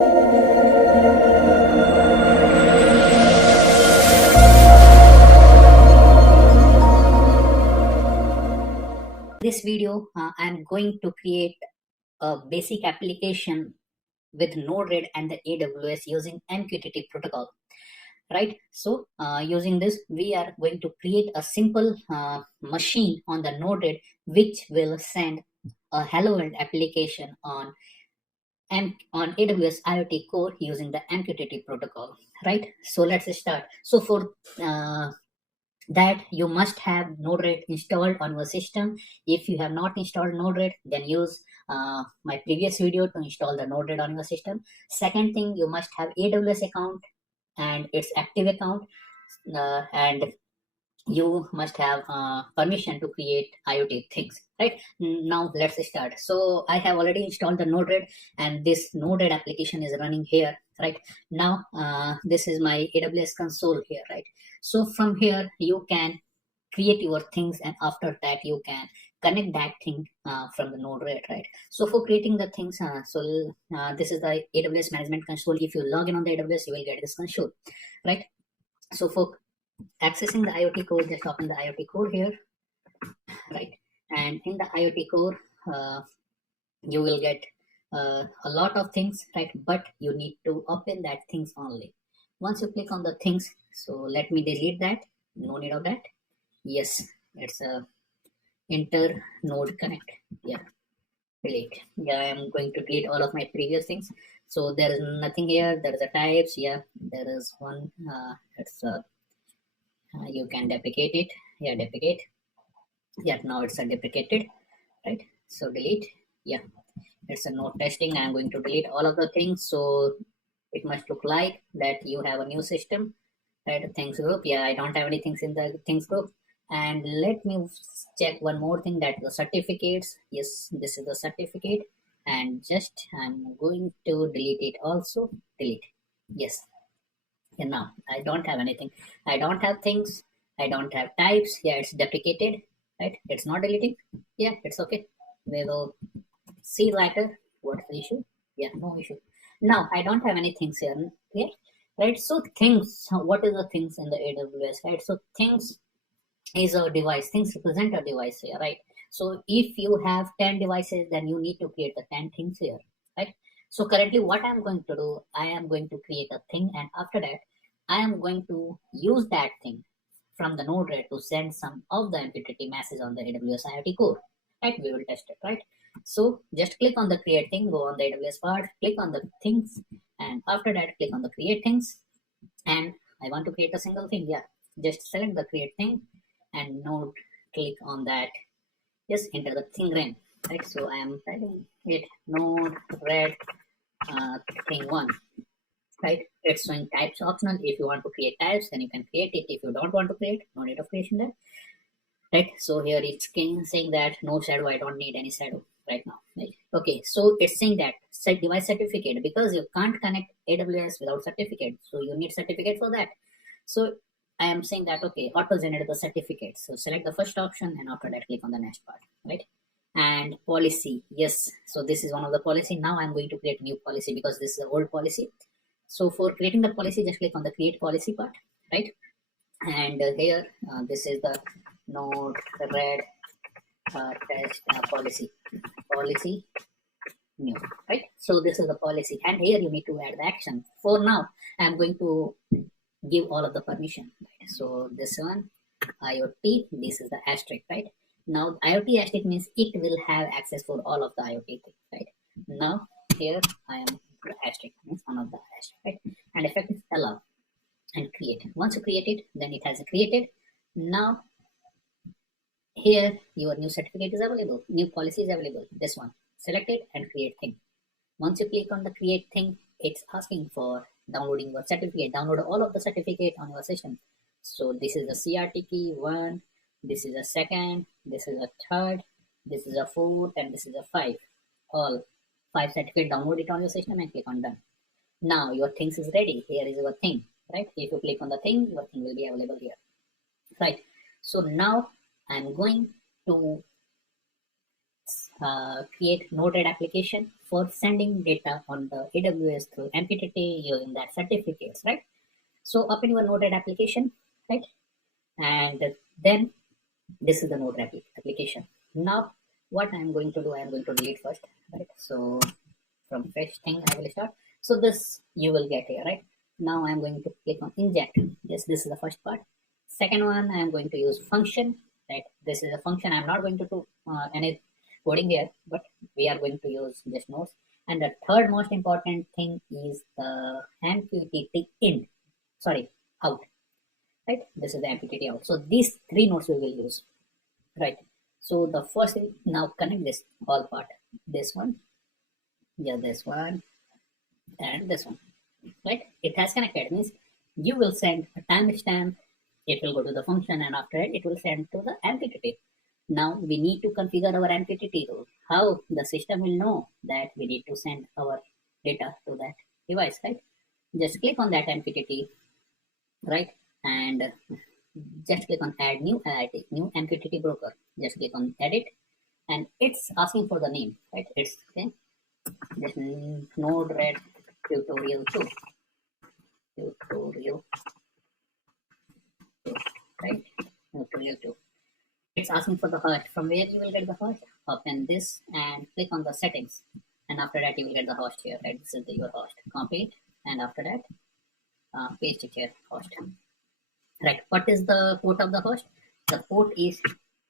This video, I'm going to create a basic application with NodeRed and the AWS using MQTT protocol, right? So using this, we are going to create a simple machine on the NodeRed, which will send a Hello World application on AWS IoT Core using the MQTT protocol, right? So let's start. So for that, you must have NodeRed installed on your system. If you have not installed NodeRed, then use my previous video to install the NodeRed on your system. Second thing, you must have AWS account and its active account, and you must have permission to create IoT things, right? Now let's start. So I have already installed the NodeRed, and this NodeRed application is running here, right? Now this is my AWS console here, right? So from here you can create your things, and after that you can connect that thing from the NodeRed, right? So for creating the things, this is the AWS management console. If you log in on the AWS, you will get this console, right? So for accessing the IoT core, just open the IoT core here, right? And in the IoT core, you will get a lot of things, right? But you need to open that things only. Once you click on the things, so let me delete that. No need of that. Yes, it's a inter node connect. Yeah, delete. Yeah, I am going to delete all of my previous things. So there is nothing here. There is a types. Yeah, there is one. It's you can deprecate it. Yeah, deprecate. Yeah, now it's a deprecated, right? So delete. Yeah, it's a node testing. I'm going to delete all of the things. So it must look like that you have a new system, right? Things group. Yeah, I don't have any things in the things group. And let me check one more thing, that the certificates. Yes, this is the certificate, and just I'm going to delete it also. Delete. Yes. And now I don't have anything. I don't have things. I don't have types. Yeah, it's deprecated, right? It's not deleting. Yeah, it's okay. We will see later what's the issue. Yeah, no issue. Now I don't have any things here. Yeah, right? So things, what is the things in the AWS, right? So things is a device. Things represent a device here, right? So if you have 10 devices, then you need to create the 10 things here, right? So currently what I'm going to do, I am going to create a thing, and after that I am going to use that thing from the NodeRed to send some of the MQTT message on the AWS IoT core, right? We will test it, right? So just click on the create thing, go on the AWS part, click on the things, and after that click on the create things. And I want to create a single thing. Yeah, just select the create thing and node, click on that. Just enter the thing name, right? So I am typing it NodeRed thing 1, right? It's showing types optional. If you want to create types, then you can create it. If you don't want to create, no need of creation there, right? So here it's saying that no shadow. I don't need any shadow right now, right? Okay, so it's saying that set device certificate, because you can't connect AWS without certificate, so you need certificate for that. So I am saying that, okay, auto generate the certificate. So select the first option, and after that click on the next part, right? And policy, yes, so this is one of the policy. Now I'm going to create a new policy because this is an old policy. So for creating the policy, just click on the create policy part, right? And here this is the NodeRed test policy new, right? So this is the policy, and here you need to add the action. For now I'm going to give all of the permission, right? So this one IoT, this is the asterisk, right? Now IoT asterisk means it will have access for all of the IoT things, right? Now here I am asterisk means one of the asterisk, right? And effect is allow and create. Once you create it, then it has created. Now here your new certificate is available, new policy is available. This one, select it and create thing. Once you click on the create thing, it's asking for downloading your certificate. Download all of the certificate on your system. So this is the CRT key 1, this is a second, this is a third, this is a fourth, and this is a 5. All 5 certificate, download it on your system and click on done. Now your things is ready. Here is your thing, right? If you click on the thing, your thing will be available here, right? So now I'm going to create NodeRed application for sending data on the AWS through MQTT using that certificates, right? So open your NodeRed application, right? And then this is the NodeRed application. Now what I'm going to do, I'm going to delete first, right? So from fresh thing I will start. So this you will get here, right? Now I'm going to click on inject. Yes, this is the first part. Second one, I'm going to use function, right? This is a function. I'm not going to do any coding here, but we are going to use just nodes. And the third most important thing is the MQTT in, sorry, out, right? This is the MQTT out. So these three nodes we will use, right? So the first thing, now connect this all part, this one, yeah, this one, and this one, right? It has connected, means you will send a timestamp, it will go to the function, and after it will send to the MQTT. Now we need to configure our MQTT rule. How the system will know that we need to send our data to that device, right? Just click on that MQTT, right? And just click on add new IIT, new MQTT broker. Just click on edit, and it's asking for the name, right? It's okay. Just NodeRed tutorial 2. Tutorial 2, right? Tutorial 2. It's asking for the host. From where you will get the host? Open this and click on the settings, and after that you will get the host here, right? This is your host. Copy it, and after that paste it here, host. Right. What is the port of the host? The port is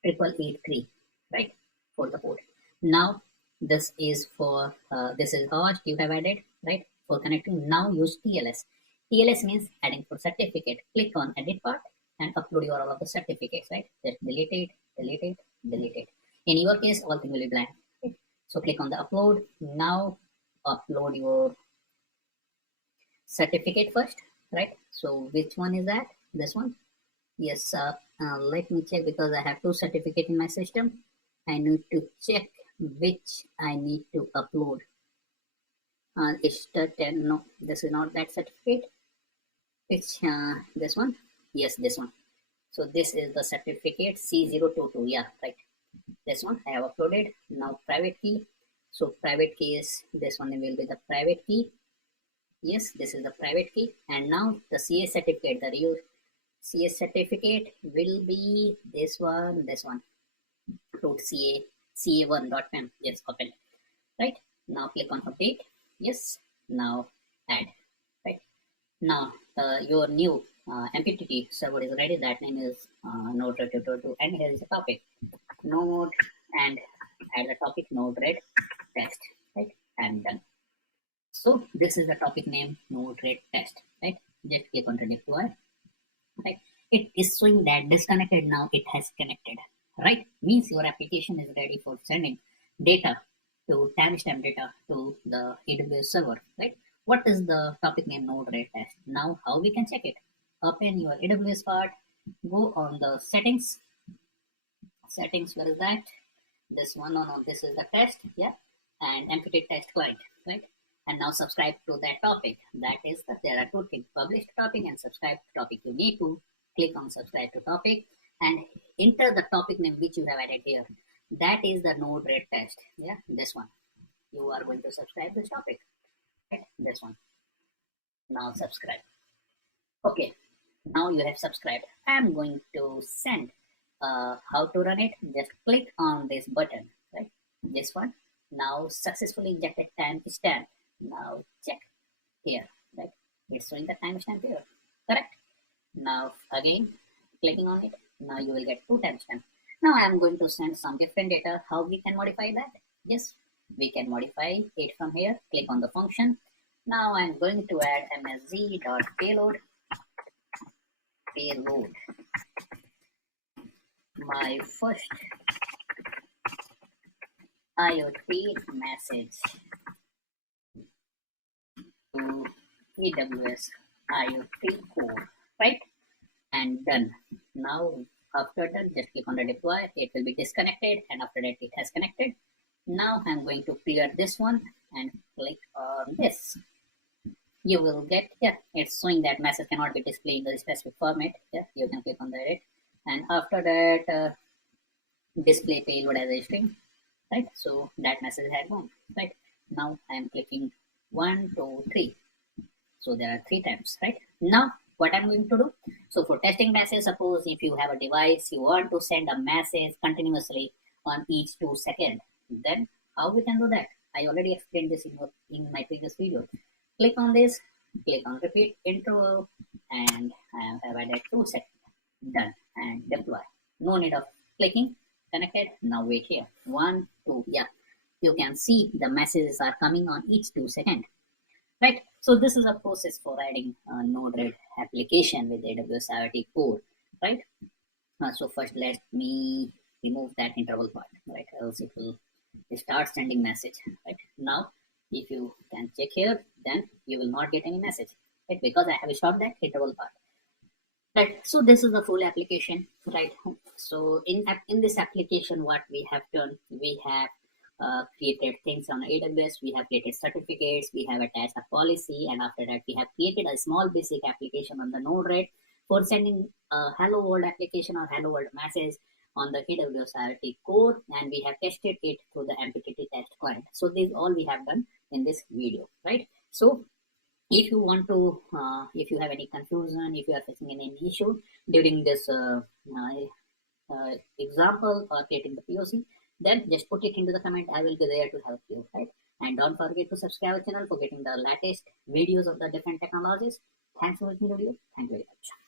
8883, right? For the port. Now this is for this is host you have added, right? For connecting. Now use TLS. TLS means adding for certificate. Click on edit part and upload your all of the certificates, right? Just delete it, delete it, delete it. In your case, all things will be blank. Right? So click on the upload. Now upload your certificate first, right? So which one is that? This one? Yes. Let me check, because I have two certificates in my system. I need to check which I need to upload. It's the 10. No, this is not that certificate. It's this one. Yes, this one. So this is the certificate C022. Yeah, right. This one I have uploaded. Now private key. So private key is this one, will be the private key. Yes, this is the private key. And now the CA certificate, the real CA certificate will be this one, root CA, CA1.pem. Yes, open. Right. Now click on update. Yes. Now add. Right. Now your new MQTT server is ready. That name is NodeRed tutorial 2, and here is the topic. Node, and add the topic NodeRed test. Right. And done. So this is the topic name, NodeRed test, right? Just click on deploy, right? It is showing that disconnected. Now it has connected, right? Means your application is ready for sending data to timestamp data to the AWS server, right? What is the topic name, NodeRed test? Now how we can check it? Open your AWS part, go on the settings. Settings, where is that? This one, no, this is the test, yeah, and MQTT test client, right? And now subscribe to that topic. That is that there are two things: publish topic and subscribe to topic. You need to click on subscribe to topic and enter the topic name which you have added here. That is the NodeRed test. Yeah, this one. You are going to subscribe this topic. Right? This one. Now subscribe. Okay. Now you have subscribed. I am going to send how to run it. Just click on this button. Right? This one. Now successfully injected timestamp. Now check here, right? It's showing the timestamp here, correct? Now again clicking on it. Now you will get two timestamps. Now I am going to send some different data. How we can modify that? Yes, we can modify it from here. Click on the function. Now I am going to add msg.payload. Payload. My first IoT message to AWS IoT core, right? And done. Now after done, just click on the deploy. It will be disconnected, and after that it has connected. Now I'm going to clear this one and click on this. You will get, yeah, it's showing that message cannot be displayed in the specific format. Yeah, you can click on that, and after that display payload as a string, right? So that message had gone, right? Now I am clicking 1, 2, 3. So there are 3 times, right? Now what I'm going to do, so for testing message, suppose if you have a device, you want to send a message continuously on each 2 seconds, then how we can do that? I already explained this in my previous video. Click on this, click on repeat interval, and I have added 2 seconds. Done, and deploy. No need of clicking. Connected. Now wait here. 1, 2. Yeah, you can see the messages are coming on each 2 seconds. Right. So this is a process for adding a NodeRed application with AWS IoT core. Right. So first, let me remove that interval part. Right. Else it will start sending message. Right. Now, if you can check here, then you will not get any message. Right. Because I have stopped that interval part. Right. So this is the full application. Right. So in this application, what we have done, we have created things on AWS, we have created certificates, we have attached a policy, and after that we have created a small basic application on the NodeRed for sending a hello world application or hello world message on the AWS IoT core, and we have tested it through the MPTT test client. So this all we have done in this video, right? So if you want to, if you have any confusion, if you are facing any issue during this example or creating the POC, then just put it into the comment. I will be there to help you, right? And don't forget to subscribe our channel for getting the latest videos of the different technologies. Thanks for watching the video. Thank you very much.